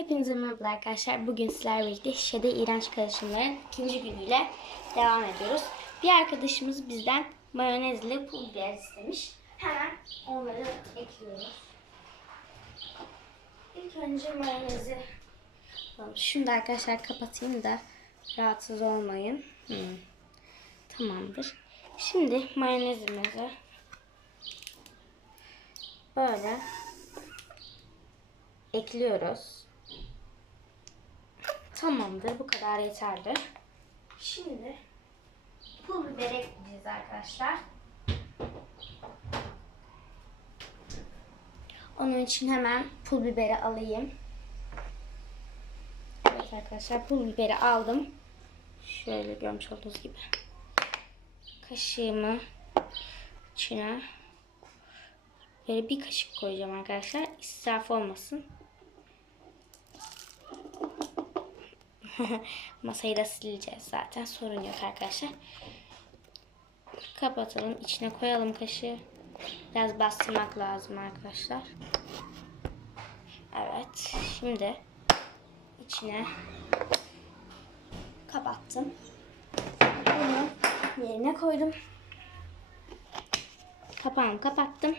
Hepinize merhaba arkadaşlar. Bugün sizlerle birlikte şişede iğrenç karışımların ikinci günüyle devam ediyoruz. Bir arkadaşımız bizden mayonezli pul biber istemiş. Hemen onları ekliyoruz. İlk önce mayonezi da arkadaşlar kapatayım da rahatsız olmayın. Hmm. Tamamdır. Şimdi mayonezimizi böyle ekliyoruz. Tamamdır. Bu kadar yeterli. Şimdi pul biber ekleyeceğiz arkadaşlar. Onun için hemen pul biberi alayım. Evet arkadaşlar pul biberi aldım. Şöyle görmüş olduğunuz gibi. Kaşığımı içine böyle bir kaşık koyacağım arkadaşlar. İsraf olmasın. Masayı da sileceğiz zaten. Sorun yok arkadaşlar. Kapatalım. içine koyalım kaşığı. Biraz bastırmak lazım arkadaşlar. Evet. Şimdi içine kapattım. Bunu yerine koydum. Kapağımı kapattım.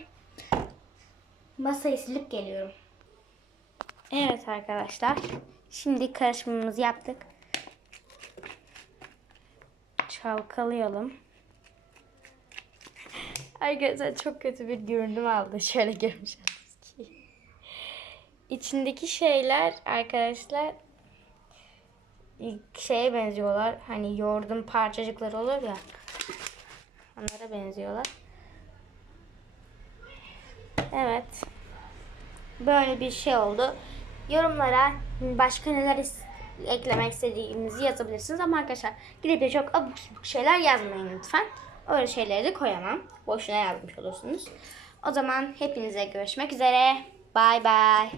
Masayı silip geliyorum. Evet arkadaşlar. Şimdi karışımımızı yaptık. Çalkalayalım. Arkadaşlar çok kötü bir görünüm aldı. Şöyle görmüşsünüz ki. İçindeki şeyler arkadaşlar şeye benziyorlar. Hani yoğurdun parçacıkları olur ya. Onlara benziyorlar. Evet. Böyle bir şey oldu. Yorumlara başka neler eklemek istediğinizi yazabilirsiniz. Ama arkadaşlar gidip de çok abuk subuk şeyler yazmayın lütfen. Öyle şeyleri de koyamam. Boşuna yazmış olursunuz. O zaman hepinize görüşmek üzere. Bay bay.